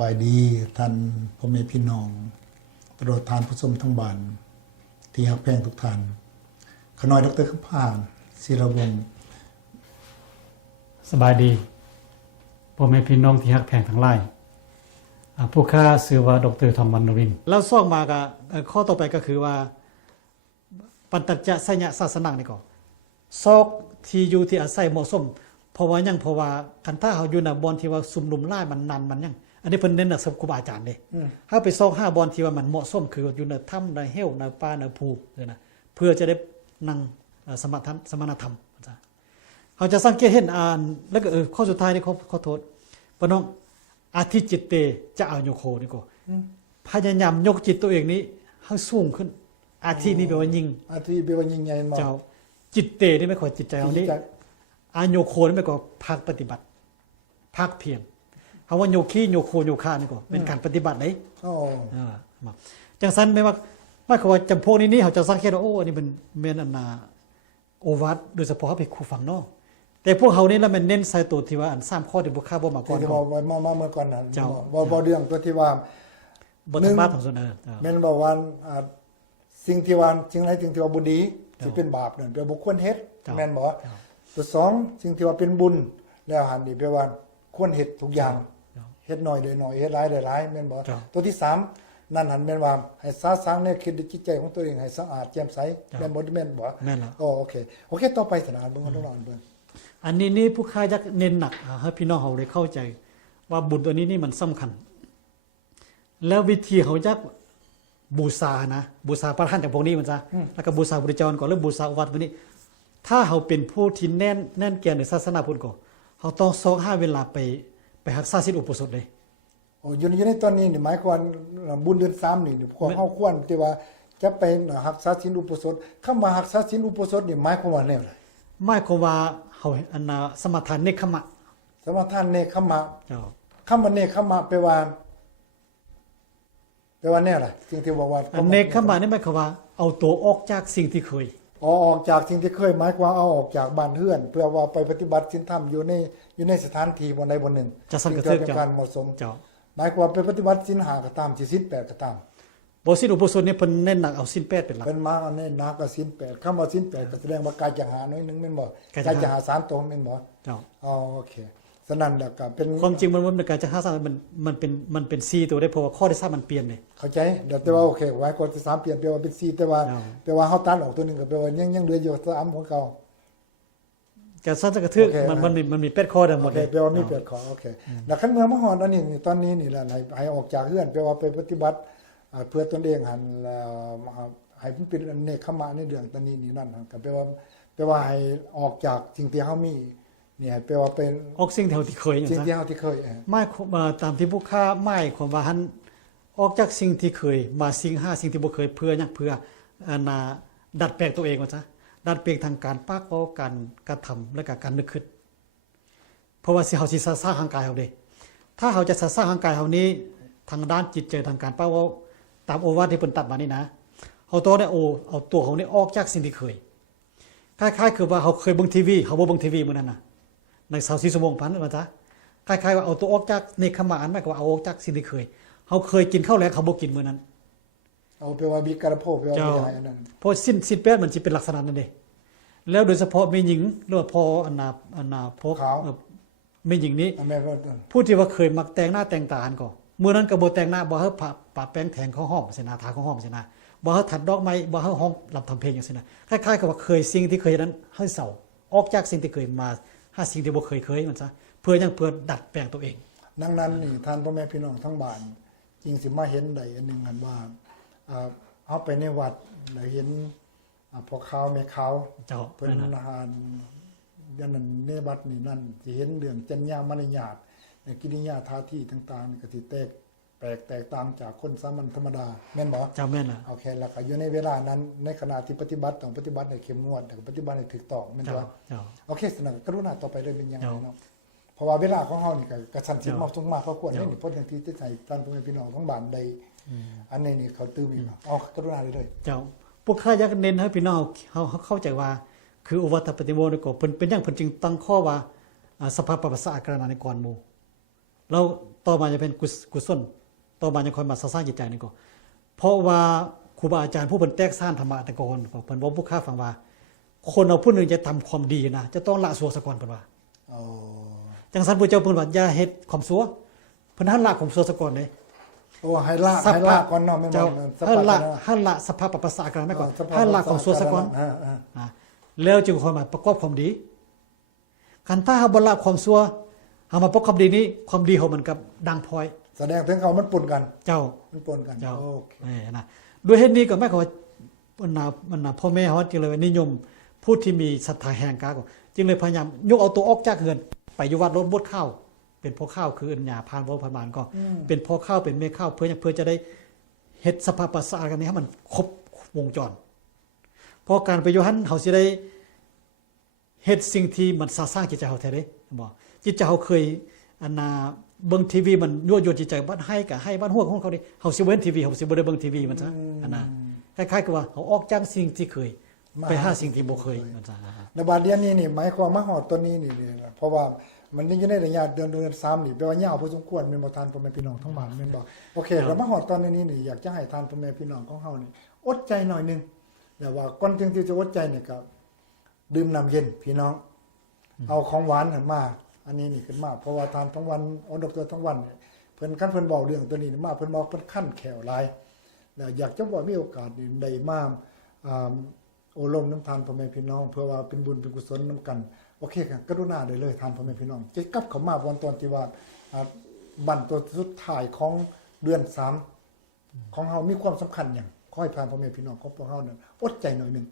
บายดีท่านพ่อแม่พี่น้องตลอดทานผู้ชมทั้งบ้านที่ฮักแพงทุกท่านขน้อยดรคำพานศิรวงศ์สบายดีพ่อแม่พี่น้องที่ฮักแพงทั้งหลายผู้ข้าชื่อว่าดรธรรมวรรณรินทร์แล้วซ่องมาก็ข้อต่อไปก็คือว่าปัญจจะไสยศาสนานี่ก็ซอกที่อยู่ที่อาศัยเหมาะสมเพราะว่าคันถ้าเฮาอยู่น่ะบอนที่ว่าซุ่มนุมหลายมันนานมันยังอันนี้เพิ่นเน้นน่ะสำหรับครูบาอาจารย์เด้ถ้าไปซอก5บอนที่ว่ามันเหมาะสมคืออยู่ในถ้ำในเหวในป่าในภูนะเพื่อจะได้นั่งสมณธรรมเขาจะสังเกตเห็นแล้วก็ข้อสุดท้ายนี่ขอโทษปน้องอาทิจิตเตจะเอาโยโคนี่ก็พยายามยกจิตตัวเองนี้ให้สูงขึ้นอาทินี่แปลว่ายิงอาทิแปลว่ายิงใหญ่มาเจ้าจิตเตนี่ไม่ขอจิตใจของนี้อาโยโคนี่ไม่ก็ภาคปฏิบัติภาคเพียรคำว่าโยคีโยโคโยคานี่ก็เป็นการปฏิบัติเลยจังสันไม่ว่าไม่ขอว่าจำพวกนี้เขาจะสังเกตว่าโอ้อันนี้เป็นเมนอันนาโอวัตโดยเฉพาะไปครูฝั่งนอกแต่พวกเขานี่แล้วมันเน้นใส่ตัวที่ว่าอัน3ข้อที่บุคคลบ่มาก่อนที่บอกมาเมื่อก่อนนะบ่เรื่องตัวที่ว่าบ่ทั้งบาปทั้งส่วนแม่นบอกว่าสิ่งที่ว่าสิ่งไหนสิ่งที่ว่าบ่ดีสิเป็นบาปนั่นแปลว่าบ่ควรเฮ็ดแม่นบ่ตัว2สิ่งที่ว่าเป็นบุญแล้วหันนี่แปลว่าควรเฮ็ดทุกอย่างเฮ็ดน้อยได้น้อยเฮ็ดหลายได้หลายแม่นบ่ตัวที่3นั่นหันแม่นว่าให้สร้างแนวคิดจิตใจของตัวเองให้สะอาดแจ่มใสแม่นบ่แม่นบ่แม่นแล้วโอเคต่อไปสนานเบิ่งกันต้องเบิ่งอันนี้นี่ผู้ค้ายักเน้นหนักให้พี่น้องเขาได้เข้าใจว่าบุญตัวนี้นี่มันสำคัญแล้ววิธีเขายักบูชานะบูชาพระท่านจากพวกนี้มันซะแล้วก็บูชาพระเจ้าก่อนแล้วบูชาวัดวันนี้ถ้าเขาเป็นผู้ที่แน่นแก่ในศาสนาพุทธก็เขาต้องซอก5เวลาไปรักษาศีลอุโบสถเลยอยู่ในตอนนี้นี่หมายความบุญเดือน3นี่พวกเฮาควรที่ว่าจะไปรักษาศีลอุโบสถคำว่ารักษาศีลอุโบสถนี่หมายความว่าแนวใดหมายความว่าเขาสมถานเนคขมะสมถานเนคขมะคำว่าเนคขมะแปลว่าแนวอะไรสิ่งที่บอกว่าเนคขมะนี่หมายความว่าเอาตัวออกจากสิ่งที่เคยออกจากสิ่งที่เคยหมายความเอาออกจากบ้านเฮือนเพื่อว่าไปปฏิบัติศีลธรรมอยู่ในสถานที่บ่ใดบ่หนึ่งจะสังเกตเป็นการเหมาะสมหมายความไปปฏิบัติศีล5ก็ตามศีล8ก็ตามบ่ศีลอุโบสถนี่เพิ่นเน้นหนักเอาศีล8เป็นหลักเป็นมาอันนี้หนักกับศีล8คำว่าศีล8ก็แสดงว่ากายจะหาน้อยนึงแม่นบ่กายจะหา3ตัวแม่นบ่เจ้าโอเคฉะนั้นแล้วก็เป็นความจริงมันในการจะหา3มันเป็น4ตัวได้เพราะว่าข้อที่3มันเปลี่ยนเลยเข้าใจเดี๋ยวแต่ว่าโอเคไว้ข้อที่3เปลี่ยนแปลว่าเป็น4แต่ว่าเฮาตัดออกตัวนึงก็แปลว่ายังเหลืออยู่3ของเก่าการสร้างจักรทึกมันมี8ข้อได้หมดเลยแปลว่ามี8ข้อโอเคแล้วคันเมื่อมาฮอดอันนี้ตอนนี้นี่แหละให้ออกจากเฮือนแปลว่าไปปฏิบัติเพื่อตนเองหันให้มันเป็นเนคขมะในเรื่องตอนนี้นี่นั่นก็แปลว่าให้ออกจากสิ่งที่เฮามีนี่ให้แปลว่าเป็นออกสิ่งที่เคยสิ่งที่เฮาที่เคยไม่ตามที่ผู้ค้าไม่ความว่าหันออกจากสิ่งที่เคยมาสิ่ง5สิ่งที่บ่เคยเพื่อหยังเพื่อดัดแปลงตัวเองว่าซะดัดแปลงทางการปากเว้าการกระทำและก็การนึกคิดเพราะว่าสิเฮาสิสร้างร่างกายเฮาเด้ถ้าเฮาจะสร้างร่างกายเฮานี้ทางด้านจิตใจทางการปากเว้าตามโอวาทที่เพิ่นตัดมานี่นะเฮาต้องได้เอาตัวของนี้ออกจากสิ่งที่เคยคล้ายๆคือว่าเฮาเคยเบิ่งทีวีเฮาบ่เบิ่งทีวีมื้อนั้นน่ะใน24ชั่วโมงพันว่าซะคล้ายๆว่าเอาตัวออกจากเนคขมะอันหมายความว่าเอาออกจากสิ่งที่เคยเฮาเคยกินข้าวแล้วเขาบ่กินมื้อนั้นเอาแปลว่ามีการโภคแปลว่ามีอะไรอันนั้นเพราะสิ้นแปดมันสิเป็นลักษณะนั้นเด้แล้วโดยเฉพาะแม่หญิงหรือว่าพออันนาพวกแม่หญิงนี้ผู้ที่ว่าเคยมักแต่งหน้าแต่งตาอันก็มื้อนั้นก็บ่แต่งหน้าบ่เฮาปะแป้งแทงเข้าห้องสินะทาเข้าห้องสินะบ่เฮาถัดดอกไม้บ่เฮาห้องรับทำเพลงจังซี่นะคล้ายๆกับว่าเคยสิ่งที่เคยนั้นเฮาเศร้าออกจากสิ่งที่เคยมาหาสิ่งที่บ่เคยมันซะเพื่อดัดแปลงตัวเองดังนั้นนี่ท่านพ่อแม่พี่น้องทั้งบ้านจริงสิมาเห็นได้อันนึงอันว่าเฮาไปในวัดแล้วเห็นพวกเขาแม่เขาเพิ่นอาหารยันนั้นในวัดนี่นั่นสิเห็นเรื่องจรรยามารยาทกิริยาท่าทีต่างๆก็สิแตกต่างจากคนสามัญธรรมดาแม่นบ่จำแม่นล่ะโอเคแล้วก็อยู่ในเวลานั้นในขณะที่ปฏิบัติต้องปฏิบัติให้เข้มงวดแล้วก็ปฏิบัติให้ถูกต้องแม่นบ่โอเคสนับกรุณาต่อไปเลยเป็นยังไงเนาะเพราะว่าเวลาของเฮานี่ก็กระชั้นชิดมากสูงมากพอควรนี่เพราะอย่างที่จะให้ท่านพ่อแม่พี่น้องทั้งบ้านได้อันนี้นี่เขาตื้อมีกรุณาเลยเจ้าพวกข้าอยากเน้นให้พี่น้องเฮาเข้าใจว่าคืออุวัตถปฏิโมนี่ก็เป็นอย่างเพิ่นจึงตั้งข้อว่าสภาพปัสสะอาการในก่อนหมู่ แล้วต่อมาจะเป็นกุศลต่อมาจะค่อยมาสร้างจิตใจนี่ก็เพราะว่าครูบาอาจารย์ผู้เพิ่นแตกสร้างธรรมะแต่ก่อนเพิ่นบอกผู้ข้าฟังว่า คนเอาผู้หนึงจะทำความดีนะจะต้องละชั่วซะก่อนเพิ่นว่า อ๋อ จังซั่นพระเจ้าเพิ่นว่าอย่าเฮ็ดความชั่วเพิ่นหันละความชั่วซะก่อนเด้ โอ้ให้ละก่อนเนาะแม่น เจ้า บ่ หันละสภาพประสากันไม่ก่อน สภาพ หันละความชั่วซะก่อน แล้วจึงค่อยมาประกอบความดีคันถ้าเฮาบ่ละความชั่วเฮามาประกอบดีนี้ความดีเฮามันกับดังพลอย แสดงถึงเขามันปนกัน เจ้า มันปนกัน เจ้า โอเค นะด้วยเหตุนี้ก็หมายความว่ามันพ่อแม่เฮาจึงเลยนิยมผู้ที่มีศรัทธาแห่งกาก็จึงเลยพยายามยกเอาตัวออกจากเฮือนไปอยู่วัดรถบดข้าวเป็นพ่อข้าวคืออัญญาพานบ่พานบานก็เป็นพ่อข้าวเป็นแม่ข้าวเพื่อจะได้เฮ็ดสภาพประสากันนี้ให้มันครบวงจรเพราะการไปอยู่หันเฮาสิได้เฮ็ดสิ่งที่มันสร้างจิตใจเฮาแท้เด้บ่จิตใจเฮาเคยอันน่ะเบิ่งทีวีมันยั่วยวนจิตใจบ้านให้ก็ให้บ้านหัวของเขานี่เฮาสิเว้นทีวีเฮาสิบ่ได้เบิ่งทีวีมันซะอันน่ะคล้ายๆกับว่าเฮาออกจากสิ่งที่เคยไปหาสิ่งที่บ่เคยมันซะ ในบาดเดียนนี้นี่หมายความมาฮอดตัวนี้นี่เพราะว่ามันอยู่ในระยะเดือน3นี่แปลว่ายาวพอสมควรแม่นบ่ทานพ่อแม่พี่น้องทั้งบ้านแม่นบ่โอเคแล้วมาฮอดตอนนี้นี่อยากจะให้ทานพ่อแม่พี่น้องของเฮานี่อดใจหน่อยนึงแต่ว่าก่อนที่จะอดใจนี่ก็ดื่มน้ำเย็นพี่น้องเอาของหวานมาอันนี้นี่ขึ้นมาเพราะว่าทานทั้งวันดรทั้งวันเนี่ยเพิ่นคันเพิ่นบอกเรื่องตัวนี้มาเพิ่นบอกเพิ่นคั่นแขวหลายแล้วอยากจะว่ามีโอกาสได้มาโอลมน้ำทานพ่อแม่พี่น้องเพื่อว่าเป็นบุญเป็นกุศลน้ำกันโอเคครับกรุณาได้เลยทานพ่อแม่พี่น้องจะกลับเข้ามาวันตอนที่ว่าบั้นตัวสุดท้ายของเดือน3ของเฮามีความสำคัญอย่างขอให้ทานพ่อแม่พี่น้องของพวกเฮานั้นอดใจหน่อยนึง